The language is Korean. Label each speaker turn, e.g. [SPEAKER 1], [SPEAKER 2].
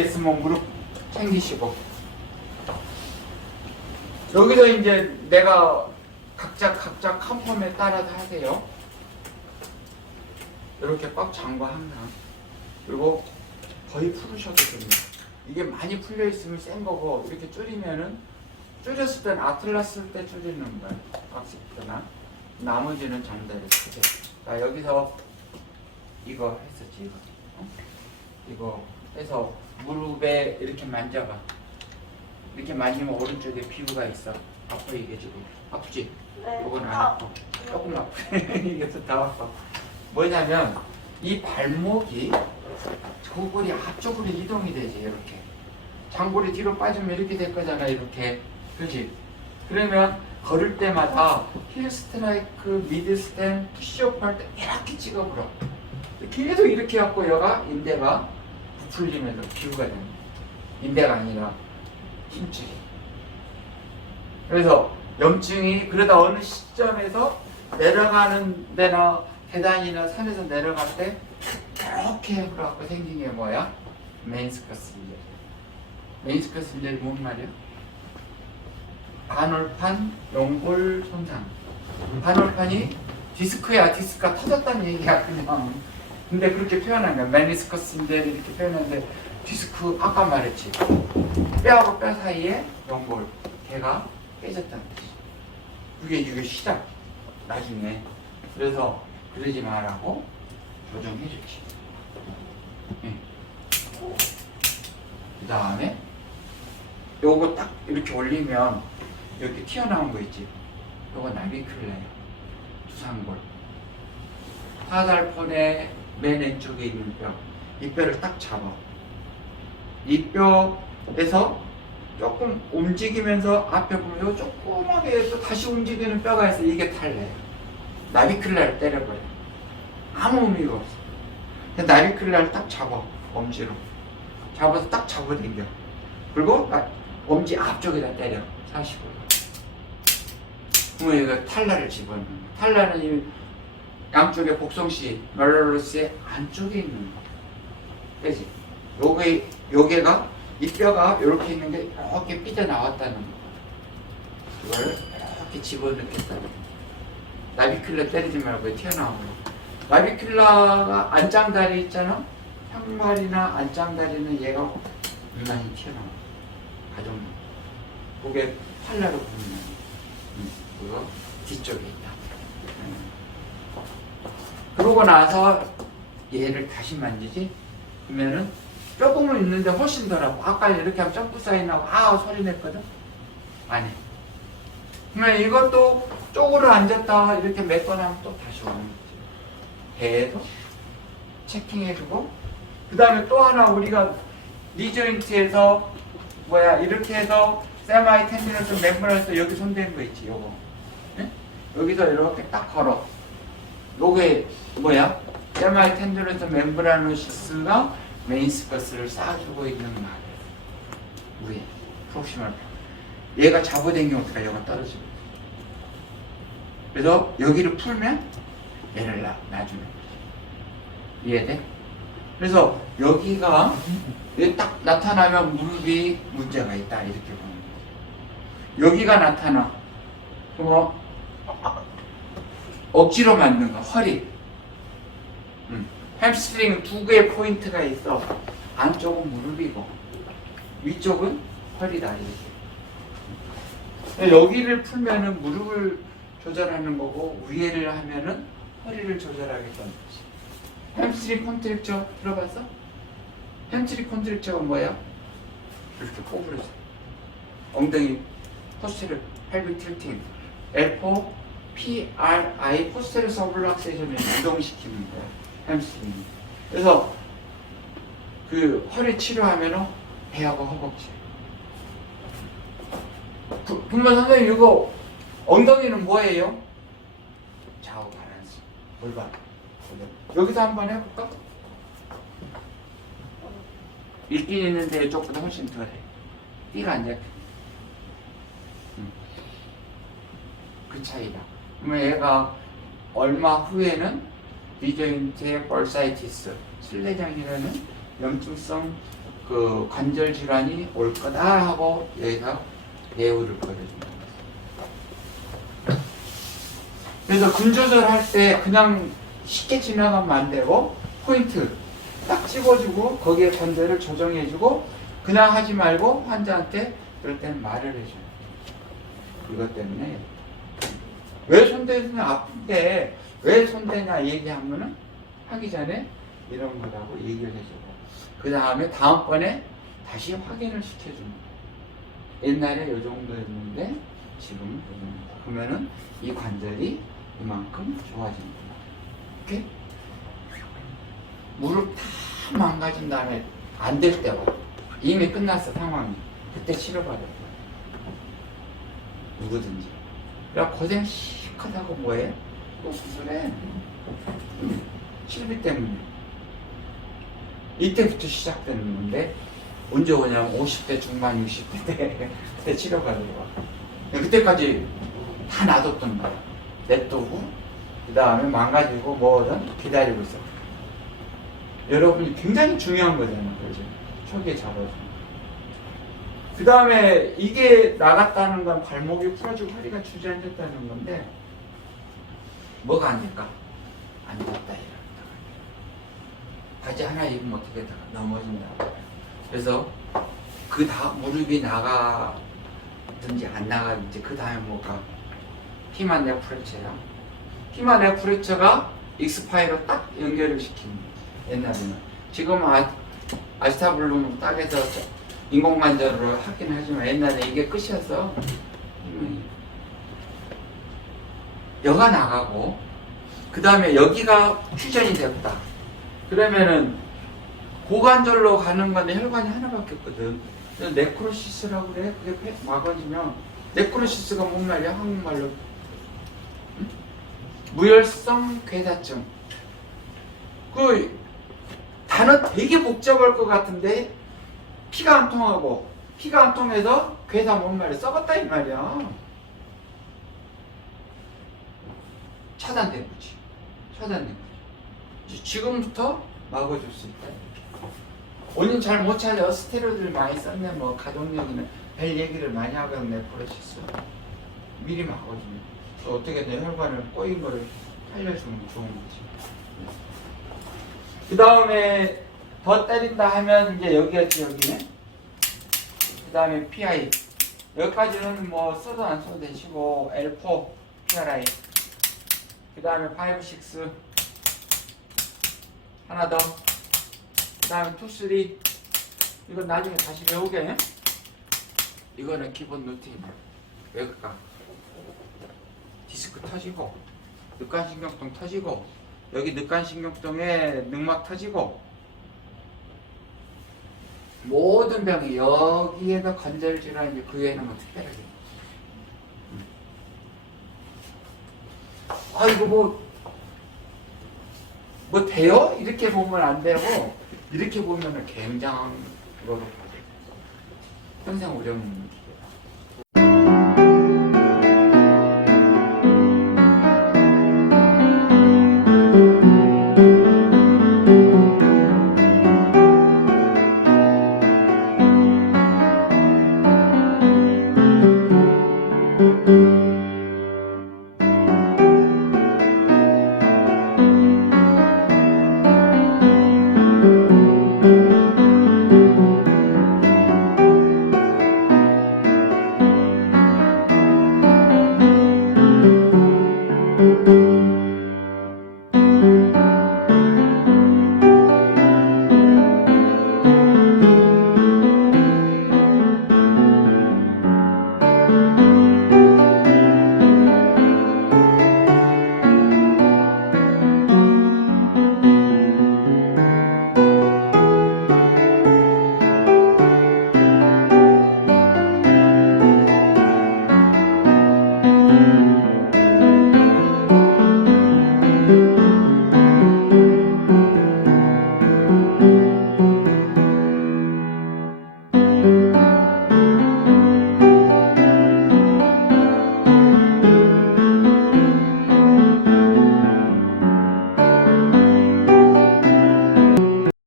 [SPEAKER 1] 있으면 무릎 챙기시고 여기서 이제 내가 각자 각자 컨펌에 따라서 하세요. 이렇게 꽉 잠궈 항상. 그리고 거의 풀으셔도 됩니다. 이게 많이 풀려 있으면 센 거고 이렇게 줄이면은 줄였을 땐 아틀라스 때 줄이는 거예요. 꽉쓸 때나 나머지는 장대를 크게. 자 여기서 이거 했었지 이거. 어? 이거 해서 무릎에 이렇게 만져봐. 이렇게 만지면 오른쪽에 피부가 있어. 아파 이게 지금 아프지?
[SPEAKER 2] 네.
[SPEAKER 1] 이건 안
[SPEAKER 2] 아,
[SPEAKER 1] 아파. 조금 아파. 이게 더 아파. 뭐냐면 이 발목이 조골이 앞쪽으로 이동이 되지 이렇게. 장골이 뒤로 빠지면 이렇게 될 거잖아 이렇게. 그지? 그러면 걸을 때마다 힐 스트라이크, 미드 스탠, 푸시업 할 때 이렇게 찍어버려. 계속 이렇게 갖고 여가 인대가 부 풀리면서 기우가 되는. 인대가 아니라 힘줄이. 그래서 염증이 그러다 어느 시점에서 내려가는 데나 계단이나 산에서 내려갈 때 이렇게 해갖고 생긴 게 뭐야? 메인스커스 인절. 메인스커스 인절이 뭔 말이야? 반월판 연골 손상. 반월판이 디스크야 디스크가 터졌다는 얘기야 그냥. 근데 그렇게 표현한 거야. 메니스커스 인절 이렇게 표현하는데 디스크 아까 말했지. 뼈하고 뼈 사이에 연골 걔가 깨졌다는 뜻이. 그게 이게 시작. 나중에 그래서 그러지 말라고 조정해줬지. 예. 그 다음에 요거 딱 이렇게 올리면 이렇게 튀어나온 거 있지. 요거 나비클레야. 두상골. 하달폰의 맨 왼쪽에 있는 뼈. 이 뼈를 딱 잡아. 이 뼈에서 조금 움직이면서 앞에 보면 요 조그맣게 또 다시 움직이는 뼈가 있어. 이게 탈레. 나비클레를 때려버려. 아무 의미가 없어. 근데 나비클레를 딱 잡아. 엄지로. 잡아서 딱 잡아당겨. 그리고 나- 엄지 앞쪽에다 때려. 45도. 그러면 여기가 탈라를 집어넣는 거야. 탈라는 이 양쪽에 복성씨, 멜로로스의 안쪽에 있는 거. 그지? 요게, 요게가, 이 뼈가 이렇게 있는 게 이렇게 삐져 나왔다는 거. 이걸 이렇게 집어넣겠다는 거. 나비클라 때리지 말고 튀어나오는 거. 나비클라가 안짱다리 있잖아? 향발이나 안짱다리는 얘가 유난히 튀어나와. 가정부. 그게 팔라로 보면 음, 그거 뒤쪽에 있다. 음. 그러고 나서 얘를 다시 만지지? 그러면은 조금은 있는데 훨씬 덜하고 아까 이렇게 하면 점프 사인하고 아 소리 냈거든? 안 해. 그러면 이것도 쪽으로 앉았다 이렇게 메꿔 나면 또 다시 오는 거지. 계속 체킹해주고 그 다음에 또 하나 우리가 니 조인트에서 뭐야 이렇게 해서 세마이 텐디너스 멤브라서 여기 손댄 거 있지 요거 예? 여기서 이렇게 딱 걸어 요게 뭐야 세마이 텐디너스 멤브라노시스가 메인스커스를 쌓아주고 있는 말 위에 프록시멀 표 얘가 잡아당기니까 얘가 떨어지고 그래서 여기를 풀면 얘를 놔, 놔주는 거지 이해돼? 그래서 여기가 여기 딱 나타나면 무릎이 문제가 있다 이렇게 보는 거예요. 여기가 나타나. 그럼 억지로 만든 거 허리. 음. 햄스트링 두 개의 포인트가 있어. 안쪽은 무릎이고 위쪽은 허리다 이렇게. 여기를 풀면은 무릎을 조절하는 거고 위에를 하면은 허리를 조절하겠다는 거지. 햄스트링 컨트랙처 들어봤어? 햄스트링 컨트랙처가 뭐야? 이렇게 꼬부려져. 엉덩이 포스테르 펠빅 틸팅. L4 PRI 포스테르 서블락세이션을 이동시키는 거야. 햄스트링. 그래서 그 허리 치료하면은 배하고 허벅지. 부- 분만 선생님 이거 엉덩이는 뭐예요? 좌우 바란스. 골반. 여기서 한번 해볼까? 있긴 있는데 이쪽보다 훨씬 덜해. 띠가 안 잡혀. 음. 그 차이다. 그러면 얘가 얼마 후에는 비조인트의 벌사이티스, 실내장이라는 염증성 그 관절 질환이 올 거다 하고 여기서 예우를 보여줍니다. 그래서 금 조절할 때 그냥 쉽게 지나가면 안 되고 포인트 딱 찍어주고 거기에 관절을 조정해주고 그냥 하지 말고 환자한테 그럴 때는 말을 해줘요. 이것 때문에 왜 손대면 아픈데 왜 손대냐 얘기하면은 하기 전에 이런 거라고 얘기를 해주고 그 다음에 다음번에 다시 확인을 시켜주는 거예요. 옛날에 요 정도였는데 지금은 요 정도. 그러면은 이 관절이 이만큼 좋아집니다. 오케이? 무릎 다 망가진 다음에 안 될 때 와. 이미 끝났어 상황이. 그때 치료받을 거야. 누구든지. 야 고생 시 커하고 뭐해? 또 수술해. 실비 때문에. 이때부터 시작되는 건데 언제 오냐면 50대 중반 60대 때 그때 치료받으러 와. 그때까지 다 놔뒀던 거야. 냅두고 그 다음에 망가지고 뭐든 기다리고 있어. 여러분이 굉장히 중요한 거잖아, 그죠? 초기에 잡아주는. 그 다음에 이게 나갔다는 건 발목이 풀어지고 허리가 주저앉았다는 건데 뭐가 안 될까? 안 됐다 이럽니다. 바지 하나 입으면 어떻게 다 넘어진다. 그래서 그 다음 무릎이 나가든지 안 나가든지 그 다음에 뭐가 피만 네프레처야. 피만 네프레처가 익스파이로 딱 연결을 시킵니다. 옛날에는 지금 아, 아스타블룸 딱해서 인공관절로 하긴 하지만 옛날에 이게 끝이었어. 음. 여가 나가고 그 다음에 여기가 퓨전이 됐다. 그러면은 고관절로 가는 건데 혈관이 하나밖에 없거든. 네크로시스라고 그래. 그게 폐- 막아지면 네크로시스가 뭔 말이야? 한국말로 응? 무혈성 괴사증. 그 단어 되게 복잡할 것 같은데 피가 안 통하고 피가 안 통해서 괴사 뭔 말이야? 썩었다 이 말이야. 차단된 거지. 차단된 거지. 지금부터 막아줄 수 있다. 원인 잘 못 찾아. 스테로이드를 많이 썼네. 뭐 가동력이는 별 얘기를 많이 하거든 네프로시스 미리 막아주면 또 어떻게든 혈관을 꼬인 거를 살려주면 좋은 거지. 그 다음에 더 때린다 하면 이제 여기였지 여기는 그 다음에 PI 여기까지는 뭐 써도 안 써도 되시고. L4 PRI 그 다음에 5, 6 하나 더. 그 다음에 2, 3 이건 나중에 다시 배우게. 이거는 기본 루틴. 외곽각 디스크 터지고 늑간신경통 터지고 여기 늑간신경통에 늑막 터지고 모든 병이 여기에도 관절 질환이 그 외에는 뭐 특별하게 아 이거 뭐뭐 돼요? 이렇게 보면 안 되고 이렇게 보면은 굉장한 거로 오려먹는 게